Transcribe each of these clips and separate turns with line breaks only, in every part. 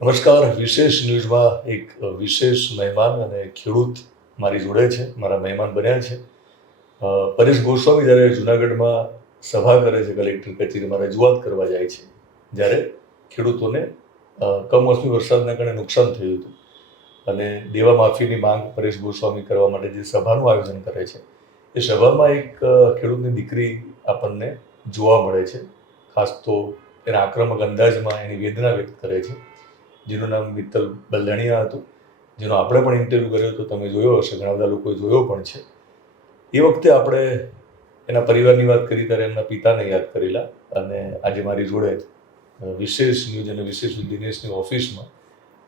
નમસ્કાર. વિશેષ ન્યૂઝમાં એક વિશેષ મહેમાન અને ખેડૂત મારી જોડે છે, મારા મહેમાન બન્યા છે. પરેશ ગોસ્વામી જ્યારે જુનાગઢમાં સભા કરે છે, કલેક્ટર કચેરીમાં રજૂઆત કરવા જાય છે, જ્યારે ખેડૂતોને કમોસમી વરસાદના કારણે નુકસાન થયું હતું. અને દેવા માફીની માંગ પરેશ ગોસ્વામી કરવા માટે જે સભાનું આયોજન કરે છે, એ સભામાં એક ખેડૂતની દીકરી આપણને જોવા મળે છે. ખાસ તો એના આક્રમક અંદાજમાં એની વેદના વ્યક્ત કરે છે. જેનું નામ મિત્તલ બલદાણિયા હતું, જેનો આપણે પણ ઇન્ટરવ્યૂ કર્યો હતો, તમે જોયો હશે, ઘણા બધા લોકોએ જોયો પણ છે. એ વખતે આપણે એના પરિવારની વાત કરી, ત્યારે એમના પિતાને યાદ કરેલા અને આજે મારી જોડે વિશેષ ન્યૂઝ અને વિશેષ દિનેશની ઓફિસમાં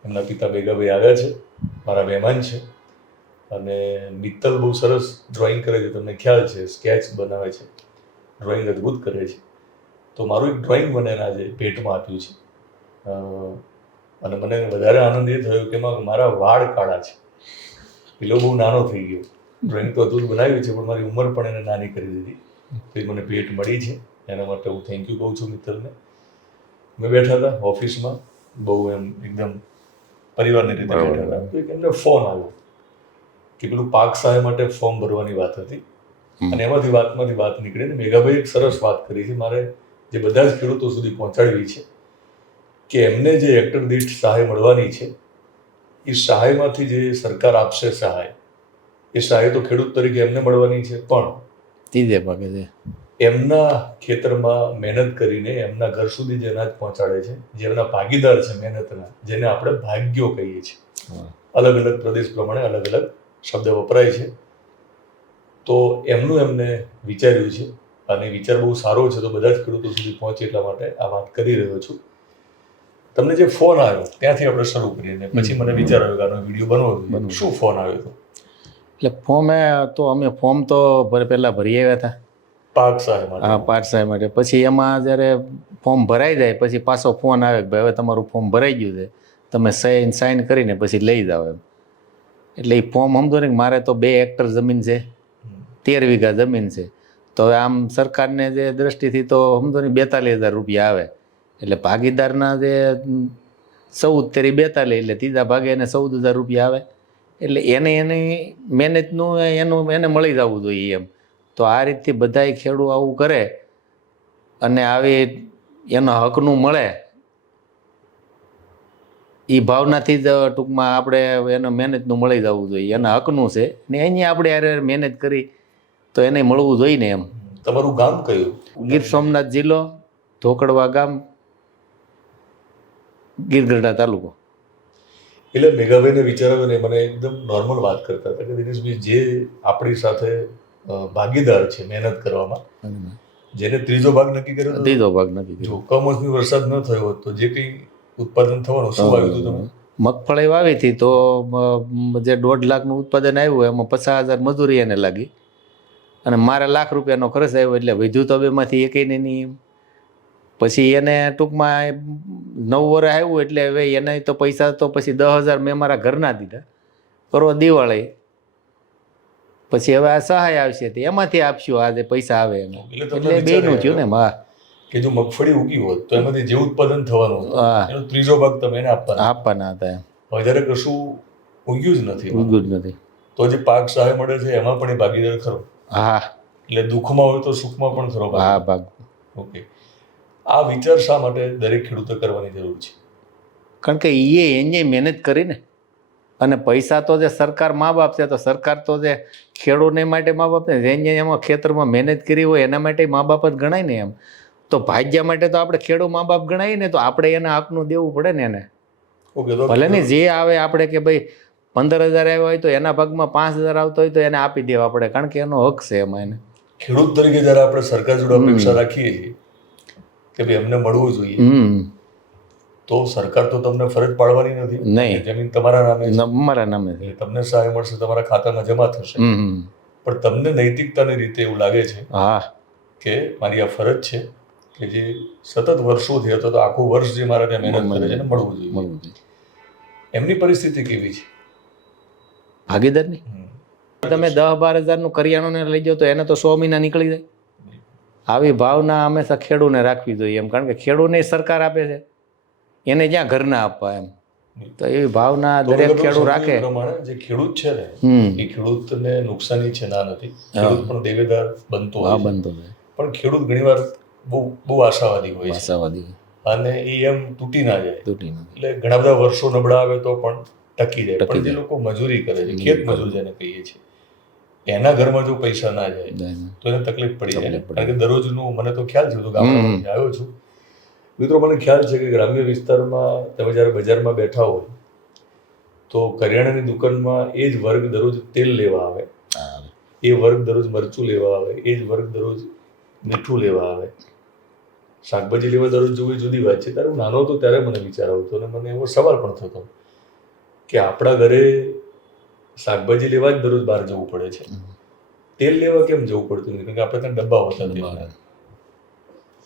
એમના પિતા ભેગાભાઈ આવ્યા છે, મારા મહેમાન છે. અને મિત્તલ બહુ સરસ ડ્રોઈંગ કરે છે, તમને ખ્યાલ છે સ્કેચ બનાવે છે ડ્રોઈંગ અદ્ભુત કરે છે. તો મારું એક ડ્રોઈંગ મને આજે ભેટમાં આપ્યું છે. અને મને વધારે આનંદ એ થયો કે મારા વાળ કાળા છે. પેલો બહુ નાનો થઈ ગયો. ડ્રોઈંગ તો અદભુત બનાવ્યું છે પણ મારી ઉંમર પણ એને નાની કરી દીધી. તો મને ભેટ મળી છે. એના માટે હું થેન્ક યુ કહું છું મિત્રને. મેં બેઠા હતા ઓફિસમાં. બહુ એમ એકદમ પરિવારની રીતે બેઠા હતા. તો એમને ફોન આવ્યો કે પેલું પાક સહાય માટે ફોર્મ ભરવાની વાત હતી. અને એમાંથી વાતમાંથી વાત નીકળી ને મેઘાભાઈ એક સરસ વાત કરી છે. મારે જે બધા જ ખેડૂતો સુધી પહોંચાડવી છે કે એમને જે હેક્ટર દીઠ સહાય મળવાની છે એ સહાયમાંથી જે સરકાર આપશે સહાય એ સહાય તો ખેડૂત તરીકે એમને મળવાની છે પણ
ત્રીજે ભાગે છે.
એમના ખેતરમાં મહેનત કરીને એમના ઘર સુધી જે અનાજ પહોંચાડે છે જે એમના ભાગીદાર છે મહેનતના જેને આપણે ભાગ્યો કહીએ છીએ. અલગ અલગ પ્રદેશ પ્રમાણે અલગ અલગ શબ્દ વપરાય છે. તો એમનું એમને વિચાર્યું છે અને વિચાર બહુ સારો છે તો બધા જ ખેડૂતો સુધી પહોંચે એટલા માટે આ વાત કરી રહ્યો છું. તમને જે ફોન આવ્યો ત્યાંથી આપણે શરૂ કરીએ પછી મને વિચાર આવ્યો કે આનો વીડિયો બનવો શું ફોન આવ્યો હતો?
એટલે ફોર્મે તો અમે ફોર્મ તો ભર- પહેલા ભરી આવ્યા હતા.
પાર્ક સાહેબ હા
પાર્ક સાહેબ માટે. પછી એમાં જ્યારે ફોર્મ ભરાઈ જાય પછી પાછો ફોન આવે કે ભાઈ હવે તમારું ફોર્મ ભરાઈ ગયું છે તમે સાઈન સાઈન કરીને પછી લઈ જાઓ એમ. એટલે એ ફોર્મ સમજો ને મારે તો બે હેક્ટર જમીન છે તેર વીઘા જમીન છે. તો હવે આમ સરકારને જે દ્રષ્ટિથી તો સમજો ને બેતાલીસ હજાર રૂપિયા આવે. એટલે ભાગીદારના જે ચૌદ તેરી બેતાલીસ એટલે ત્રીજા ભાગે એને ચૌદ હજાર રૂપિયા આવે. એટલે એને એની મહેનતનું એનું એને મળી જવું જોઈએ એમ. તો આ રીતથી બધાય ખેડૂત આવું કરે અને આવી એનો હકનું મળે. એ ભાવનાથી જ ટૂંકમાં આપણે એનો મહેનતનું મળી જવું જોઈએ. એના હકનું છે. ને એની આપણે યારે મહેનત કરી તો એને મળવું જોઈએ ને એમ.
તમારું ગામ કયું?
ગીર સોમનાથ જિલ્લો ધોકડવા ગામ. ગીરગઢડા તાલુકો.
એટલે મેઘાભાઈને વિચાર આવ્યો મને એકદમ નોર્મલ વાત કરતા હતા કે દિનેશભાઈ જે આપણી સાથે ભાગીદાર છે મહેનત કરવામાં જેને ત્રીજો ભાગ નક્કી કર્યો
ત્રીજો ભાગ નથી કર્યો.
કમોસમી વરસાદ ન થયો હોત તો જે કંઈ ઉત્પાદન થવાનું શું આવ્યું હતું તમે
મગફળી વાવી હતી તો જે દોઢ લાખનું ઉત્પાદન આવ્યું એમાં પચાસ હજાર મજૂરી એને લાગી. અને મારા લાખ રૂપિયાનો ખર્ચ આવ્યો એટલે વધ્યું તો બેમાંથી એકેય નહીં પછી એને ટૂંકમાં નવ વર્ષ આવ્યું એટલે હવે એને તો પૈસા તો પછી દસ હજાર મેં મારા ઘરના દીધા. કરો દિવાળી. પછી હવે આ સહાય આવશે તે. એમાંથી આપશું આ જે પૈસા આવે એનો
એટલે
બેનું થયું ને હા.
કે જો મગફળી ઉગી હોત તો એમાંથી જે ઉત્પાદન થવાનું એનો ત્રીજો ભાગ તમે એને આપવાના.
આપવાના હતા એમ.
જ્યારે કશું ઉગ્યું જ નથી. એમાં,
ઉગ્યું જ નથી.
તો જે પાક સહાય મળે છે એમાં પણ એ ભાગીદાર ખરો.
હા.
એટલે દુઃખમાં હોય તો સુખમાં પણ ખરો
હા ભાગ.
ઓકે. આ વિચાર શા માટે દરેક ખેડૂતે કરવાની જરૂર છે?
કારણ કે એ એને મહેનત કરીને અને પૈસા તો જે સરકાર મા બાપ છે તો સરકાર તો જે ખેડૂતને માટે મા બાપ ને જેને એમાં ખેતરમાં મહેનત કરી હોય એના માટે મા બાપ જ ગણાય ને એમ. તો ભાગ્યા માટે તો આપણે ખેડૂત મા બાપ ગણાય ને તો આપણે એને આપનું દેવું પડે ને એને. ભલે ને જે આવે આપણે કે ભાઈ પંદર હજાર આવ્યા હોય તો એના ભાગમાં પાંચ હજાર આવતો હોય તો એને આપી દેવા પડે કારણ કે એનો હક છે એમાં એને.
ખેડૂત તરીકે જ્યારે આપણે સરકાર જોડે અપેક્ષા રાખીએ છીએ કે ભાઈ અમને મળવું જોઈએ. તો સરકાર તો તમને ફરજ પાડવાની નથી.
નહીં.
જમીન તમારા નામે છે.
મારા નામે છે.
એટલે તમને સહાય મળશે તમારા ખાતામાં જમા થશે. પણ તમને નૈતિકતાની રીતે એવું લાગે છે
હા.
કે મારી આ ફરજ છે કે જે સતત વર્ષોથી હતો તો આખું વર્ષ જે મારા ત્યાં મહેનત કરે છે એને મળવું જોઈએ. એમની પરિસ્થિતિ કેવી છે?
ભાગીદારની. તમે દસ બાર હજારનું કરિયાણું લઈ જાઓ તો એને તો સો મહિના નીકળી જાય. આવી ભાવના હંમેશા ખેડૂને રાખવી જોઈએ એમ કારણ કે ખેડૂને સરકાર આપે છે. એને જ્યાં ઘરના આપવા એમ? તો એવી ભાવના દરેક ખેડૂત રાખે.
જે ખેડૂત છે ને એ ખેડૂતને નુકસાની છે ના નથી. ખેડૂત પણ દેવેદાર બનતો
હા બનતો
પણ ખેડૂત ઘણીવાર બહુ બહુ આશાવાદી હોય
આશાવાદી
અને એ એમ તૂટી ના જાય.
તૂટી ના
એટલે ઘણા બધા વર્ષો નબળા આવે તો પણ ટકી જાય. પણ જે લોકો મજૂરી કરે છે ખેત મજૂર જેને કહીએ છીએ. એના ઘરમાં જો પૈસા ના જાય. તો એને તકલીફ પડી જાય. કારણ કે દરરોજનું મને તો ખ્યાલ છે તો ગામડામાંથી આવ્યો છું. મિત્રો મને ખ્યાલ છે કે ગ્રામ્ય વિસ્તારમાં તમે જ્યારે બજારમાં બેઠા હો તો કરિયાણાની દુકાનમાં એ જ વર્ગ દરરોજ તેલ લેવા આવે. એ વર્ગ દરરોજ મરચું લેવા આવે એ જ વર્ગ દરરોજ મીઠું લેવા આવે. શાકભાજી લેવા દરરોજ જોવી જુદી વાત છે. ત્યારે હું નાનો હતો ત્યારે મને વિચાર આવતો અને મને એવો સવાલ પણ થતો કે આપણા ઘરે શાકભાજી લેવા જ દરરોજ બહાર જવું પડે છે. તેલ લેવા કેમ જવું પડતું નથી? કારણ કે આપણે ત્યાં ડબ્બા હોતા તેલના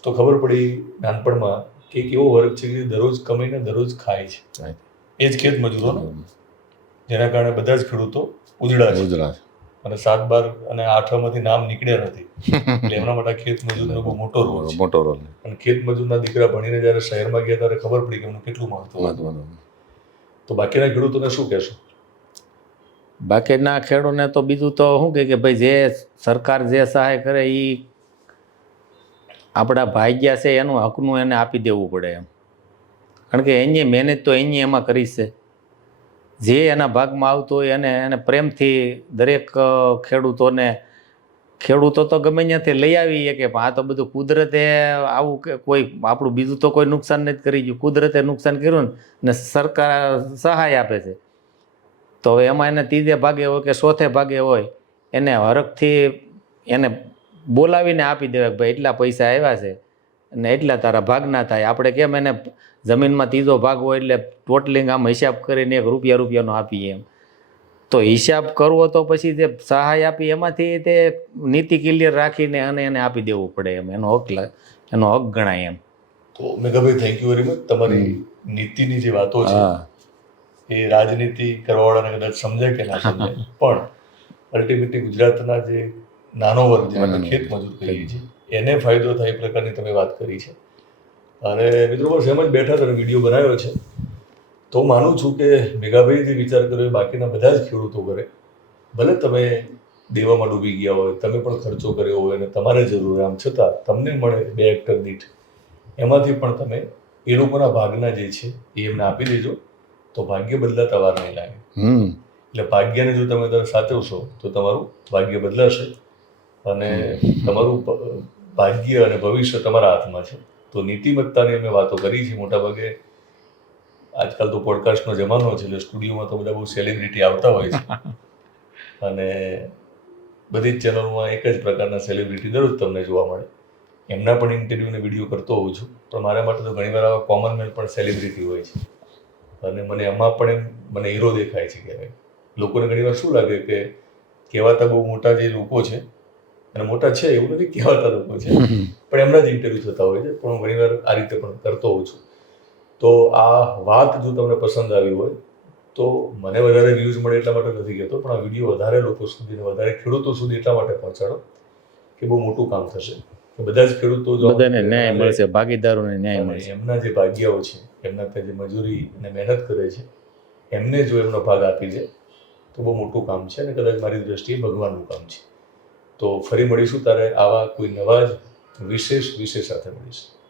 તો ખબર પડી નાનપણમાં કે એક એવો વર્ગ છે કે દરરોજ કમાઈને દરરોજ ખાય છે. એ જ ખેત મજૂરો જેના કારણે બધા જ ખેડૂતો ઉજળા છે.
ગુજરાત
અને સાત બાર અને આઠમાંથી નામ નીકળ્યા નથી. એટલે એમના માટે ખેત મજૂરનો બહુ મોટો રોલ છે.
મોટો રોલ
અને ખેત મજૂરના દીકરા ભણીને જ્યારે શહેરમાં ગયા ત્યારે ખબર પડી કે એમનું કેટલું મહત્વ હતું. તો બાકીના ખેડૂતોને શું કહેશો?
બાકીના ખેડૂતને તો બીજું તો શું કે ભાઈ જે સરકાર જે સહાય કરે એ આપણા ભાગ્યા છે, એનું હકનું એને આપી દેવું પડે એમ. કારણ કે એની મહેનત તો એની એમાં કરી છે. જે એના ભાગમાં આવતું હોય એને એને પ્રેમથી દરેક ખેડૂતોને, ખેડૂતો તો ગમે ત્યાંથી લઈ આવીએ કે આ તો બધું કુદરતે આવું કે કોઈ, આપણું બીજું તો કોઈ નુકસાન નથી કરી ગયું. કુદરતે નુકસાન કર્યું ને સરકાર સહાય આપે છે. તો હવે એમાં એને ત્રીજે ભાગે હોય કે ચોથે ભાગે હોય એને હરખથી એને બોલાવીને આપી દેવાય ભાઈ એટલા પૈસા આવ્યા છે અને એટલા તારા ભાગ ના થાય. આપણે કેમ એને જમીનમાં ત્રીજો ભાગ હોય એટલે ટોટલિંગ આમ હિસાબ કરીને એક રૂપિયા રૂપિયાનો આપીએ એમ. તો હિસાબ કરવો તો પછી જે સહાય આપી એમાંથી તે નીતિ ક્લિયર રાખીને અને એને આપી દેવું પડે એમ. એનો હક એનો હક ગણાય એમ.
તો મેઘાભાઈ થેન્ક યુ વેરી મચ તમારી નીતિની જે વાતો છે
હા.
એ રાજનીતિ કરવાવાળાને કદાચ સમજાય કે ના સમજાય પણ અલ્ટિમેટલી ગુજરાતના જે નાનો વર્ગ જે ખેત મજૂર કહીએ છીએ એને ફાયદો થાય એ પ્રકારની તમે વાત કરી છે. અને મિત્રો બસ એમ જ બેઠા તમે વીડિયો બનાવ્યો છે. તો માનું છું કે મેઘાભાઈ જે વિચાર કર્યો એ બાકીના બધા જ ખેડૂતો કરે. ભલે તમે દેવામાં ડૂબી ગયા હોય તમે પણ ખર્ચો કર્યો હોય અને તમારે જરૂર આમ છતાં તમને મળે બે હેક્ટર દીઠ. એમાંથી પણ તમે એ લોકોના ભાગના જે છે એ એમને આપી દેજો. તો ભાગ્ય બદલાતા વાર નહીં લાગે.
હમ.
એટલે ભાગ્યને જો તમે તમે સાચવશો તો તમારું ભાગ્ય બદલાશે. અને તમારું ભાગ્ય અને ભવિષ્ય તમારા હાથમાં છે. તો નીતિમત્તાની અમે વાતો કરી છે મોટાભાગે. આજકાલ તો પોડકાસ્ટનો જમાનો છે એટલે સ્ટુડિયોમાં તો બધા બહુ સેલિબ્રિટી આવતા હોય છે. અને બધી જ ચેનલોમાં એક જ પ્રકારના સેલિબ્રિટી દરરોજ તમને જોવા મળે. એમના પણ ઇન્ટરવ્યૂ ને વીડિયો કરતો હોઉં છું. પણ મારા માટે તો ઘણીવાર આવા કોમન મેન પણ સેલિબ્રિટી હોય છે. અને મને એમાં પણ એમ મને હીરો દેખાય છે ક્યારેક લોકોને ઘણીવાર શું લાગે કે કહેવાતા બહુ મોટા જે લોકો છે અને મોટા છે એવું નથી કહેવાતા લોકો છે પણ એમના જ ઇન્ટરવ્યૂ થતા હોય છે પણ હું ઘણીવાર આ રીતે પણ કરતો હોઉં છું. તો આ વાત જો તમને પસંદ આવી હોય તો મને વધારે વ્યૂઝ મળે એટલા માટે નથી કહેતો પણ આ વીડિયો વધારે લોકો સુધી વધારે ખેડૂતો સુધી એટલા માટે પહોંચાડો કે બહુ મોટું કામ થશે. કે બધા જ ખેડૂતો
બધાને ન્યાય મળશે ભાગીદારોને ન્યાય મળશે.
એમના જે ભાગ્યાઓ છે એમના જે મજૂરી અને મહેનત કરે છે એમને જો એમનો ભાગ આપી દે તો બહુ મોટું કામ છે અને કદાચ મારી દ્રષ્ટિએ ભગવાનનું કામ છે. તો ફરી મળીશું ત્યારે આવા કોઈ નવા જ વિશેષ વિષય સાથે મળીશું.